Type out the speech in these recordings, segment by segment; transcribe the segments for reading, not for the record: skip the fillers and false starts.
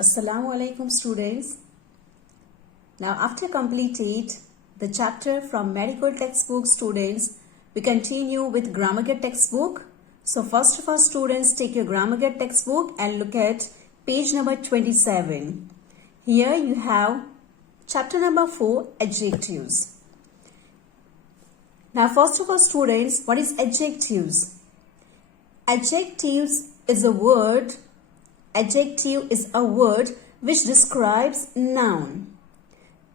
Assalamu alaikum students. Now after completed the chapter from medical textbook students, we continue with grammar get textbook. So first of all students, take your grammar get textbook and look at page number 27. Here you have chapter number 4, adjectives. Now first of all students, what is adjectives? Adjectives is a word. Adjective is a word which describes noun,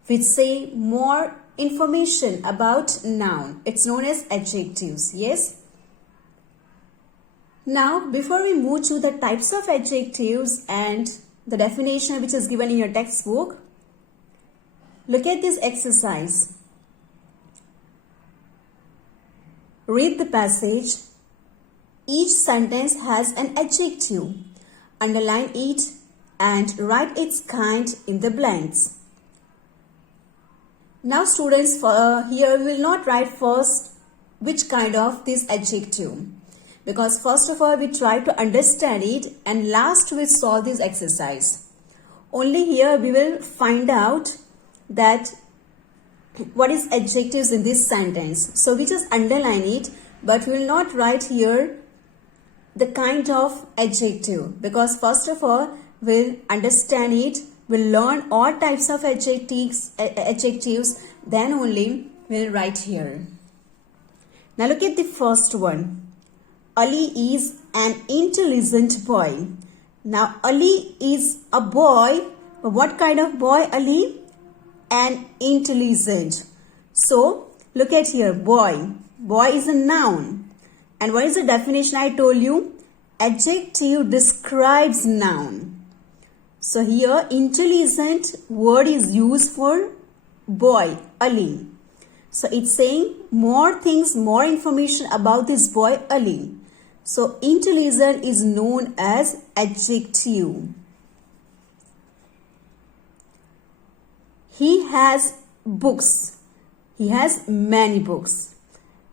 which say more information about noun. It's known as adjectives, yes? Now, before we move to the types of adjectives and the definition which is given in your textbook, look at this exercise. Read the passage. Each sentence has an adjective. Underline it and write its kind in the blanks. Now students, here we will not write first which kind of this adjective, because first of all we try to understand it and last we solve this exercise. Only here we will find out that what is adjectives in this sentence. So we just underline it, but we will not write here the kind of adjective, because first of all we'll understand it, we'll learn all types of adjectives, then only we'll write here. Now look at the first one. Ali is an intelligent boy. Now Ali is a boy, but what kind of boy Ali? An intelligent. So look at here, boy. Boy is a noun. And what is the definition I told you? Adjective describes noun. So here intelligent word is used for boy, Ali. So it's saying more things, more information about this boy, Ali. So intelligent is known as adjective. He has books. He has many books.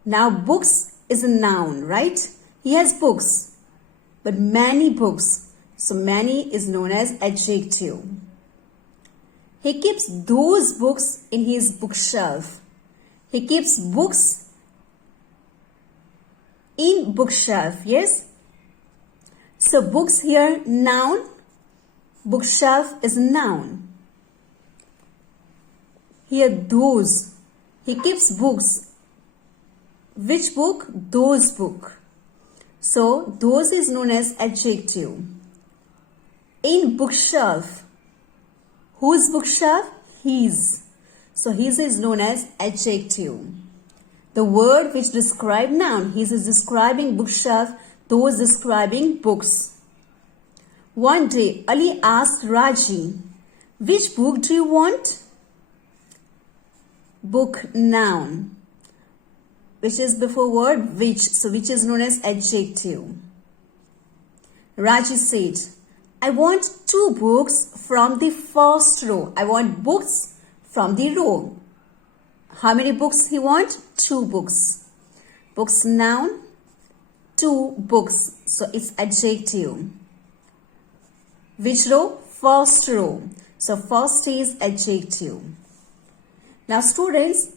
Now books is a noun, right? He has books, but many books. So many is known as adjective. He keeps those books in his bookshelf. He keeps books in bookshelf, yes? So books here, noun. Bookshelf is noun. Here those. He keeps books. Which book? Those book. So those is known as adjective. In bookshelf. Whose bookshelf? His. So his is known as adjective. The word which describe noun. His is describing bookshelf. Those describing books. One day Ali asked Raji, which book do you want? Book, noun, which is before word which, so which is known as adjective. Raji said, I want 2 books from the first row. I want books from the row. How many books he want? 2 books. Books, noun, 2 books. So it's adjective. Which row? First row. So first is adjective. Now students,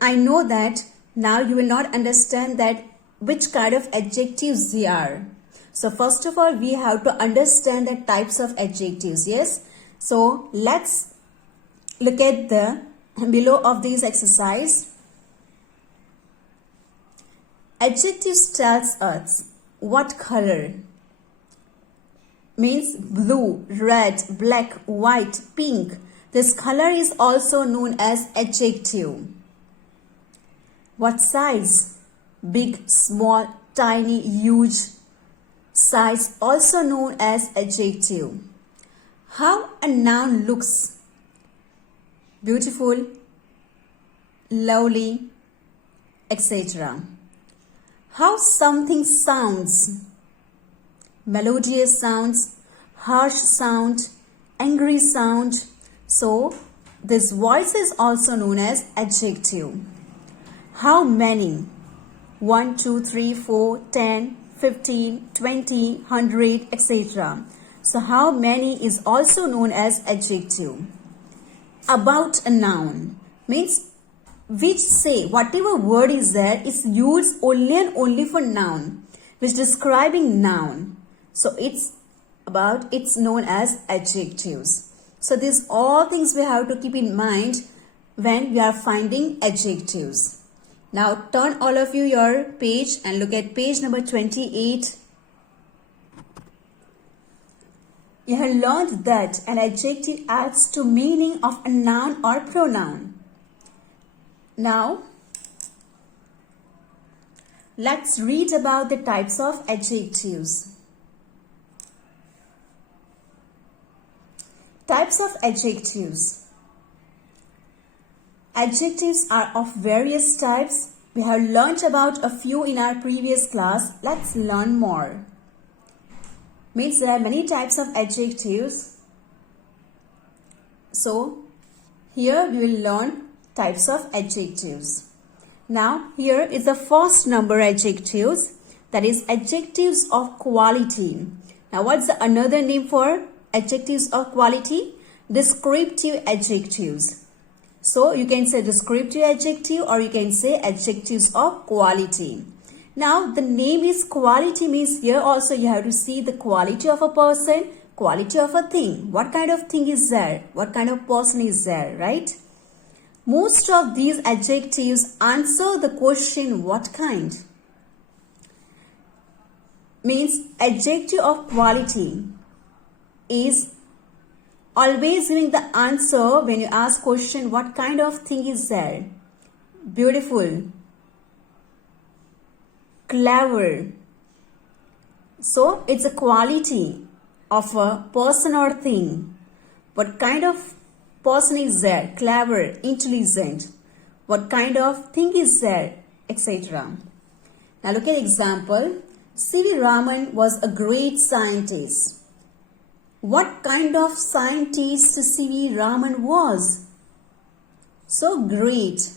I know that now you will not understand that which kind of adjectives they are. So first of all, we have to understand the types of adjectives, yes? So let's look at the below of this exercise. Adjectives tells us what color. Means blue, red, black, white, pink. This color is also known as adjective. What size? Big, small, tiny, huge. Size also known as adjective. How a noun looks. Beautiful, lovely, etc. How something sounds. Melodious sounds, harsh sound, angry sound. So this voice is also known as adjective. How many? 1, 2, 3, 4, 10, 15, 20, 100, etc. So how many is also known as adjective. About a noun means which say whatever word is there is used only and only for noun, which describing noun. So it's known as adjectives. So these all things we have to keep in mind when we are finding adjectives. Now turn all of you your page and look at page number 28. You have learned that an adjective adds to meaning of a noun or pronoun. Now, let's read about the types of adjectives. Types of adjectives. Adjectives are of various types. We have learned about a few in our previous class. Let's learn more. Means there are many types of adjectives. So, here we will learn types of adjectives. Now, here is the first number adjectives. That is adjectives of quality. Now, what's the another name for adjectives of quality? Descriptive adjectives. So, you can say descriptive adjective or you can say adjectives of quality. Now, the name is quality means here also you have to see the quality of a person, quality of a thing. What kind of thing is there? What kind of person is there, right? Most of these adjectives answer the question what kind. Means adjective of quality is always giving the answer when you ask question what kind of thing is there. Beautiful, clever. So it's a quality of a person or thing. What kind of person is there? Clever, intelligent. What kind of thing is there? Etc. Now look at example. C.V. Raman was a great scientist. What kind of scientist C.V. Raman was? So great.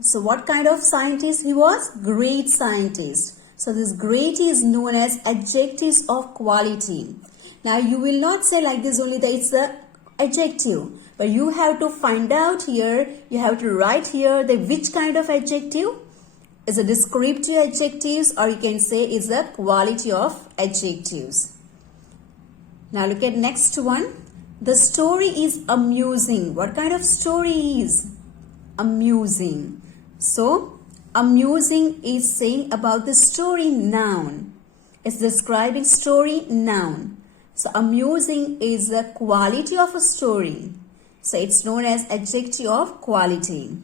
So what kind of scientist he was? Great scientist. So this great is known as adjectives of quality. Now you will not say like this only that it's the adjective. But you have to find out here, you have to write here the which kind of adjective is a descriptive adjectives or you can say is the quality of adjectives. Now look at next one. The story is amusing. What kind of story is? Amusing. So, amusing is saying about the story noun. It's describing story noun. So, amusing is the quality of a story. So, it's known as adjective of quality.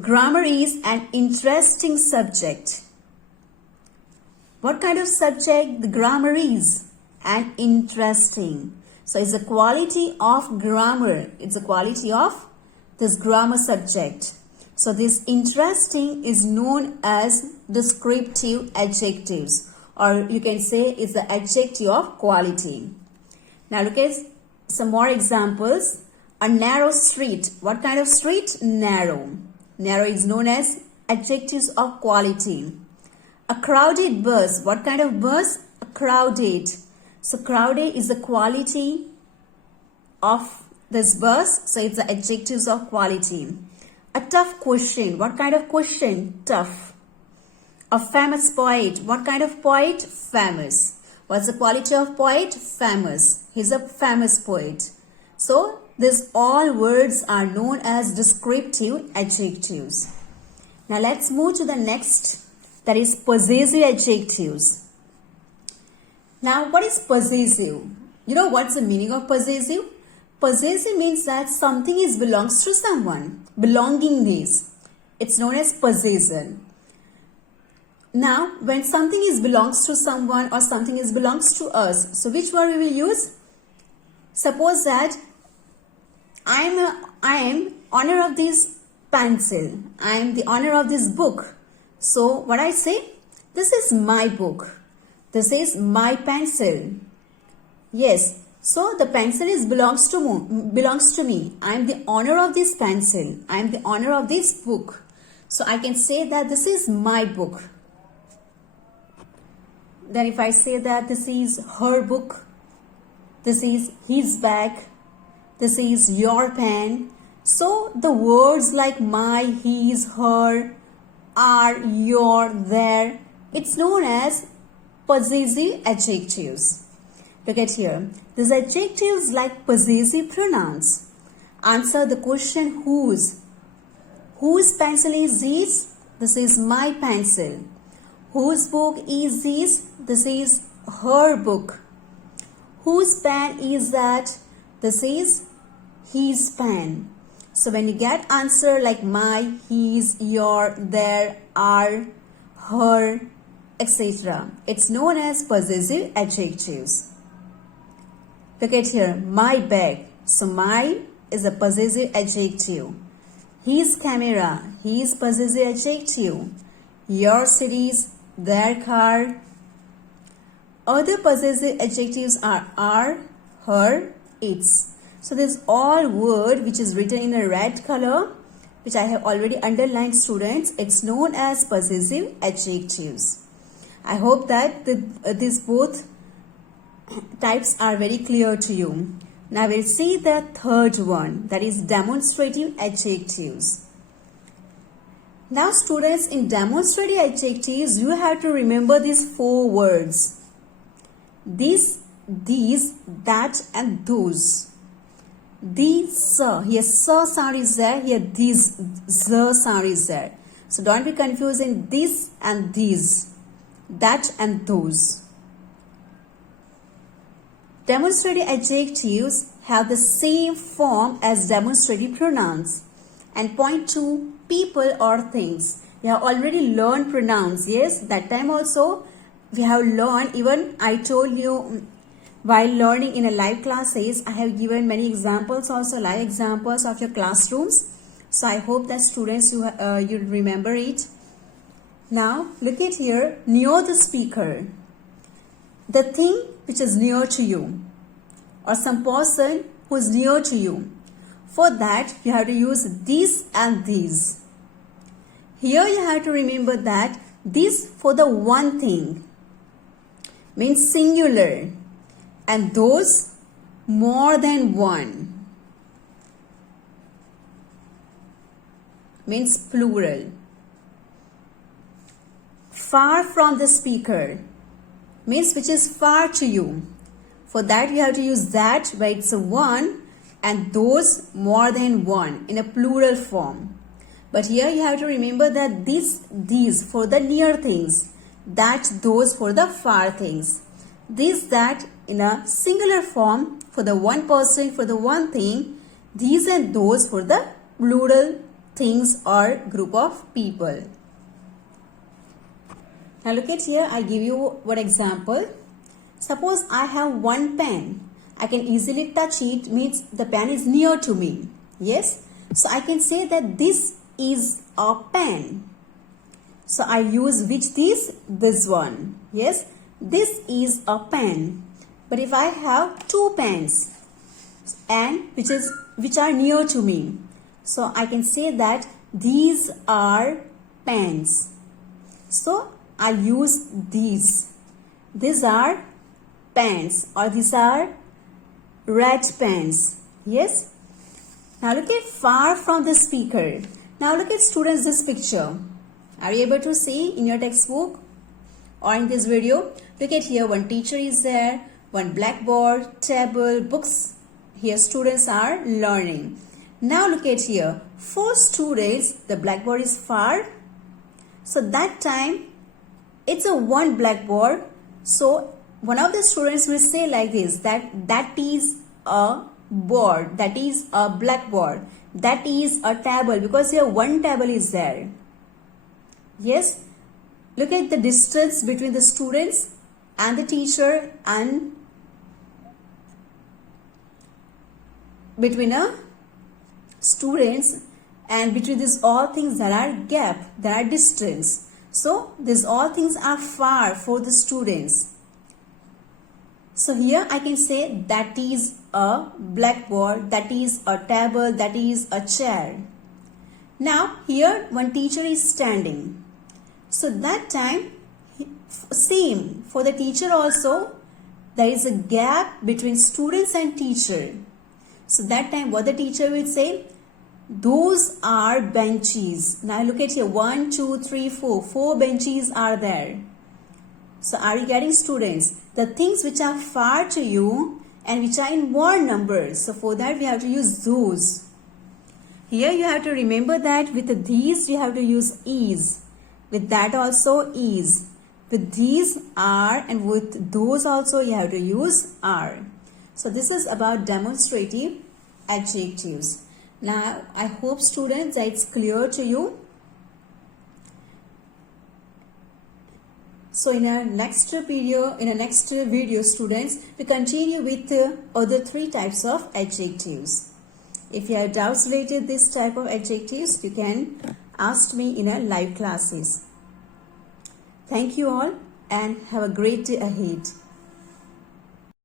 Grammar is an interesting subject. What kind of subject the grammar is? And interesting. So it's a quality of grammar. It's a quality of this grammar subject. So this interesting is known as descriptive adjectives or you can say it's the adjective of quality. Now look at some more examples. A narrow street. What kind of street? Narrow. Narrow is known as adjectives of quality. A crowded bus. What kind of bus? A crowded. So crowded is the quality of this bus. So it's the adjectives of quality. A tough question. What kind of question? Tough. A famous poet. What kind of poet? Famous. What's the quality of poet? Famous. He's a famous poet. So these all words are known as descriptive adjectives. Now let's move to the next. That is possessive adjectives. Now, what is possessive? You know what's the meaning of possessive? Possessive means that something belongs to someone. Belongingness. It's known as possession. Now, when something belongs to someone or something belongs to us, so which word we will use? Suppose that I am owner of this pencil. I am the owner of this book. So, what I say? This is my book. This is my pencil. Yes. So the pencil belongs to me. I am the owner of this pencil. I am the owner of this book. So I can say that this is my book. Then if I say that this is her book, This is his bag. This is your pen. So the words like my, his, her, are, your, their, it's known as possessive adjectives. Look at here. These adjectives like possessive pronouns answer the question whose. Whose pencil is this? This is my pencil. Whose book is this? This is her book. Whose pen is that? This is his pen. So when you get answer like my, his, your, their, are, her, etc., it's known as possessive adjectives. Look at here, my bag. So my is a possessive adjective. His camera, his possessive adjective. Your cities, their car. Other possessive adjectives are, her, its. So this all word which is written in a red color, which I have already underlined, students, it's known as possessive adjectives. I hope that these both types are very clear to you. Now we'll see the third one, that is demonstrative adjectives. Now students, in demonstrative adjectives, you have to remember these four words. This, these, that and those. These, here sir sound is there, here these, the sound is there. So don't be confused in this and these, that and those. Demonstrative adjectives have the same form as demonstrative pronouns and point to people or things. We have already learned pronouns. Yes, that time also we have learned, even I told you while learning in a live classes, I have given many examples also, live examples of your classrooms. So I hope that students, you remember it. Now look at here, near the speaker. The thing which is near to you or some person who is near to you. For that you have to use this and these. Here you have to remember that this for the one thing means singular and those more than one means plural. Far from the speaker means which is far to you. For that you have to use that where it's a one and those more than one in a plural form. But here you have to remember that these for the near things, that, those for the far things. This, that in a singular form for the one person, for the one thing. These and those for the plural things or group of people. Now look at here, I'll give you one example. Suppose I have one pen. I can easily touch it, means the pen is near to me. Yes. So I can say that this is a pen. So I use which this one. Yes. This is a pen. But if I have two pens and which are near to me, so I can say that these are pens. So I use these. These are pens or these are red pens. Yes. Now look at far from the speaker. Now look at students this picture. Are you able to see in your textbook or in this video? Look at here, one teacher is there, one blackboard, table, books. Here students are learning. Now look at here, for students the blackboard is far. So that time it's a one blackboard. So one of the students will say like this, that is a board, that is a blackboard, that is a table, because here one table is there. Yes. Look at the distance between the students and the teacher and between students and between these all things there are gap, there are distance. So these all things are far for the students. So here I can say that is a blackboard, that is a table, that is a chair. Now here one teacher is standing. So that time same for the teacher also, there is a gap between students and teacher. So that time what the teacher will say, those are benches. Now look at here, 1, 2, 3, 4. 4 benches are there. So are you getting, students? The things which are far to you and which are in more numbers. So for that we have to use those. Here you have to remember that with these you have to use is. With that also is. With these are, and with those also you have to use are. So this is about demonstrative adjectives. Now I hope, students, that it's clear to you. So in our next video, students, we continue with other 3 types of adjectives. If you have doubts related to this type of adjectives, you can ask me in our live classes. Thank you all and have a great day ahead.